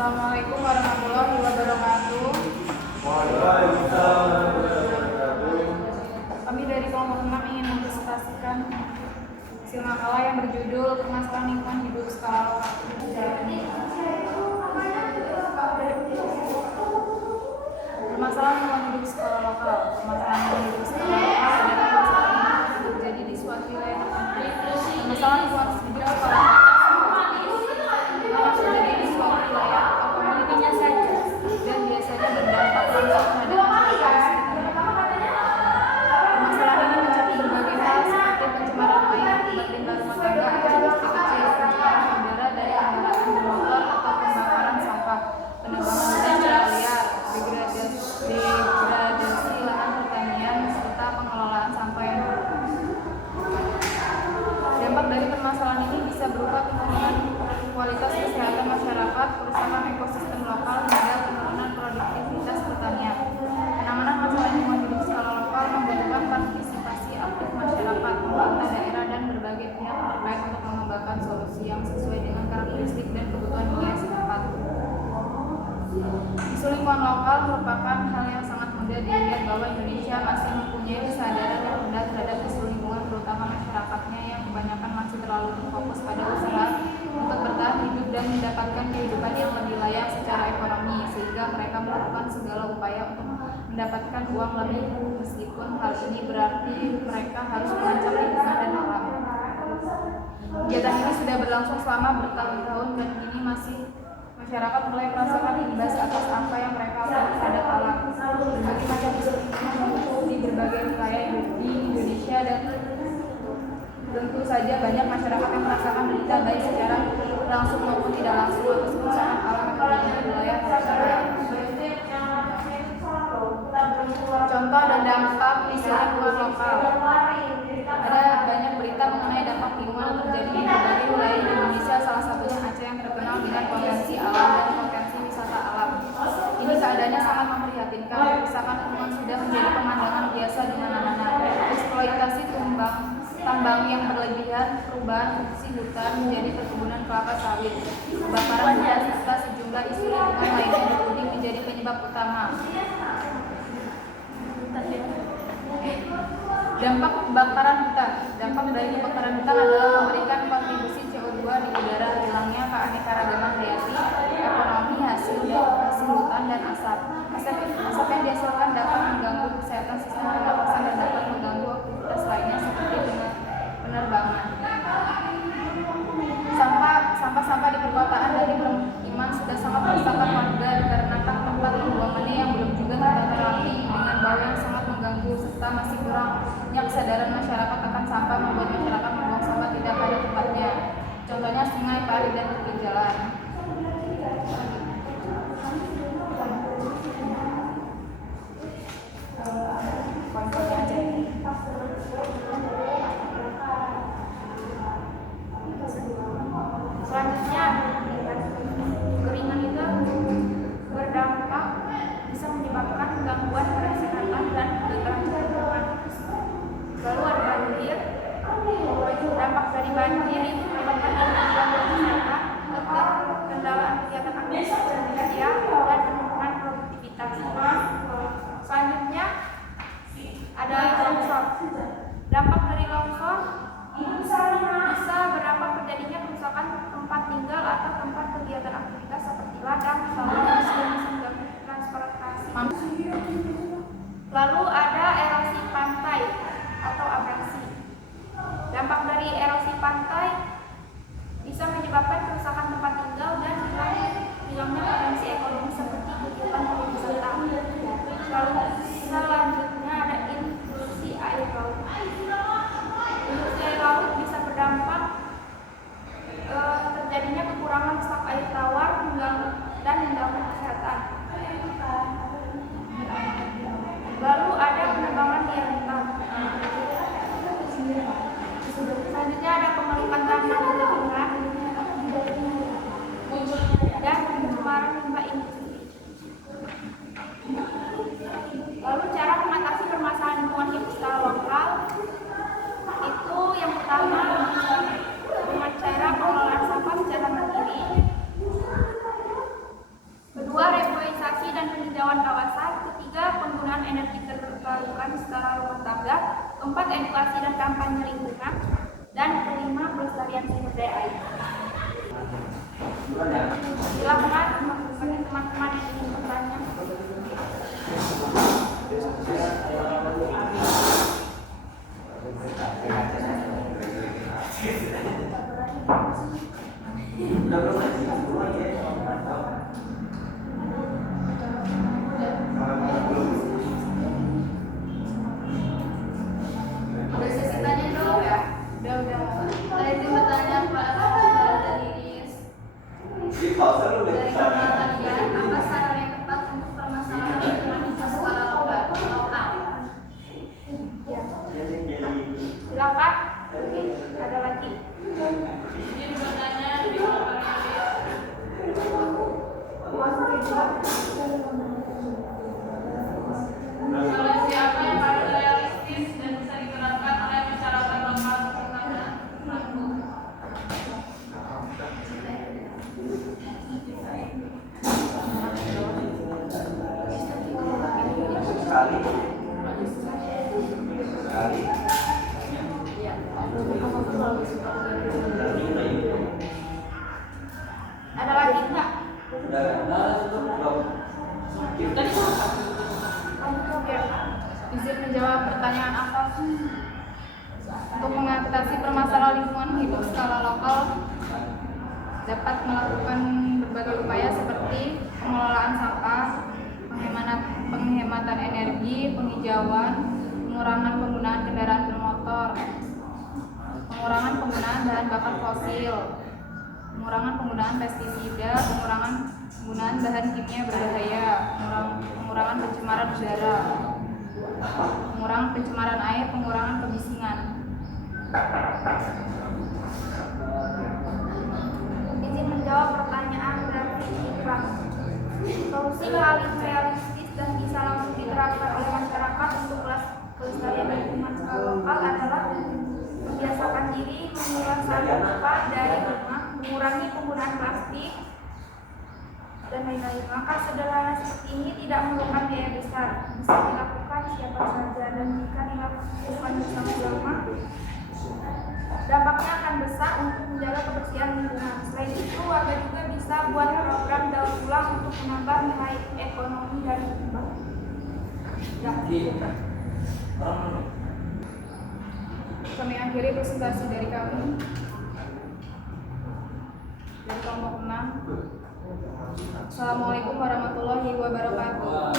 Assalamualaikum warahmatullahi wabarakatuh. Waalaikumsalam warahmatullahi wabarakatuh. Kami dari kelompok 6 ingin mempresentasikan hasil makalah yang berjudul Permasalahan Lingkungan Hidup Skala Lokal. Permasalahan lingkungan hidup skala lokal. Permasalahan lingkungan hidup skala lokal adalah permasalahan yang terjadi di suatu wilayah tertentu. Permasalahan lingkungan hidup skala lokal terjadi di suatu wilayah atau komunitasnya saja dan biasanya berdampak langsung terhadap masyarakat sekitarnya. Permasalahan ini mencakup berbagai hal seperti pencemaran air akibat limbah rumah tangga, industri kecil, pencemaran udara dari kendaraan bermotor atau pembakaran sampah, penebangan hutan secara liar, degradasi lahan pertanian, serta pengelolaan sampah yang buruk. Dampak dari permasalahan ini bisa berupa penurunan kualitas kesehatan masyarakat, kerusakan ekosistem lokal, hingga penurunan produktivitas pertanian. Penanganan masalah lingkungan hidup skala lokal membutuhkan partisipasi aktif masyarakat, pemerintah daerah, dan berbagai pihak terkait untuk mengembangkan solusi yang sesuai dengan karakteristik dan kebutuhan wilayah setempat. Isu lingkungan lokal merupakan hal yang sangat mudah dilihat bahwa Indonesia masih mempunyai kesadaran yang rendah terhadap isu lingkungan, terutama masyarakatnya yang kebanyakan masih terlalu terfokus pada usaha untuk bertahan hidup dan mendapatkan kehidupan yang lebih layak secara ekonomi, sehingga mereka melakukan segala upaya untuk mendapatkan uang lebih, meskipun hal ini berarti mereka harus mengancam lingkungan dan alam. Kegiatan ini sudah berlangsung selama bertahun-tahun dan kini masih masyarakat mulai merasakan imbas atas apa yang mereka lakukan terhadap alam. Berbagai macam isu lingkungan muncul di berbagai wilayah di Indonesia dan tentu saja banyak masyarakat yang merasakan derita baik secara langsung maupun tidak langsung atas kerusakan alam yang terjadi di wilayah mereka. Contoh dan dampak isu lingkungan lokal. Ada banyak berita mengenai dampak lingkungan yang terjadi di berbagai wilayah di Indonesia, salah satunya Aceh yang terkenal dengan potensi alam dan potensi wisata alam. Ini keadaannya sangat memprihatinkan. Kerusakan lingkungan sudah menjadi pemandangan biasa di mana-mana. Eksploitasi tambang yang berlebihan, perubahan fungsi hutan menjadi perkebunan kelapa sawit, kebakaran hutan, serta sejumlah isu lingkungan lainnya dituding menjadi penyebab utama. Dampak kebakaran hutan. Dampak dari kebakaran hutan adalah memberikan kontribusi CO2 di udara, hilangnya keanekaragaman hayati, ekonomi, hasil hutan, dan asap. Asap yang dihasilkan dapat mengganggu kesehatan sistem pernapasan dan dapat mengganggu aktivitas lainnya seperti penerbangan. Sampah-sampah di perkotaan dan di permukiman sudah sangat meresahkan warga dikarenakan tempat pembuangannya yang belum juga tertata rapi dengan bau yang sangat mengganggu, serta masih kurangnya kesadaran masyarakat akan sampah membuat masyarakat membuang sampah tidak pada tempatnya. Contohnya sungai, pari, dan tepi jalan. Contohnya aja. Selanjutnya, kekeringan itu berdampak bisa menyebabkan gangguan pada kesehatan dan keterangan lingkungan. Lalu ada banjir. Dampak dari banjir itu menyebabkan gangguan kesehatan, kendala kegiatan aktivitas manusia, dan penurunan produktivitas. Selanjutnya ada longsor. Dampak dari longsor bisa berdampak terjadinya kerusakan tempat tinggal atau tempat kegiatan aktivitas seperti ladang, saluran, dan transportasi. Lalu ada erosi pantai atau abrasi. Dampak dari erosi pantai bisa menyebabkan kerusakan tempat tinggal dan hilangnya potensi ekonomi seperti kegiatan pariwisata. Lalu selanjutnya ada intrusi air laut. Intrusi air laut bisa berdampak terjadinya kekurangan stok air tawar dan mengganggu kesehatan. Lalu ada penerbangan liar hutan. Selanjutnya ada pengelipan tanah lingkungan dan pencemaran limbah industri. Lalu cara mengatasi keempat, edukasi dan kampanye lingkungan, dan kelima, pelestarian sumber daya air. Silakan teman-teman yang ingin bertanya. Udah sesi tanya dulu ya? Udah. Saya izin bertanya kepada Iris. Dari Kamal Tadian, apa saran yang tepat untuk permasalahan lingkungan di skala lokal? Silakan. Oke, ada lagi. Izin bertanya dari Kamal Tadian. Solusi apa yang paling realistis dan bisa diterapkan oleh masyarakat lokal sekitarnya? Ada lagi enggak? Izin menjawab pertanyaan apa? Untuk mengatasi permasalahan lingkungan hidup skala lokal dapat melakukan berbagai upaya seperti pengelolaan sampah, penghematan energi, penghijauan, pengurangan penggunaan kendaraan bermotor, pengurangan penggunaan bahan bakar fosil, pengurangan penggunaan pestisida, pengurangan penggunaan bahan kimia berbahaya, pengurangan pencemaran udara, pengurangan pencemaran air, pengurangan kebisingan. Izin menjawab pertanyaan dari Ikram. Solusi paling realistis dan bisa langsung diterapkan oleh masyarakat untuk pelestarian lingkungan skala lokal adalah membiasakan diri memilah sampah dari rumah, mengurangi penggunaan plastik, dan lain-lain. Langkah sederhana seperti ini tidak memerlukan biaya besar, bisa dilakukan siapa saja, dan jika dilakukan bersama-sama, dampaknya akan besar untuk menjaga kebersihan lingkungan. Selain itu, warga juga bisa buat program daur ulang untuk menambah nilai ekonomi dari limbah. Kami akhiri presentasi dari kami dari kelompok 6. Assalamualaikum warahmatullahi wabarakatuh.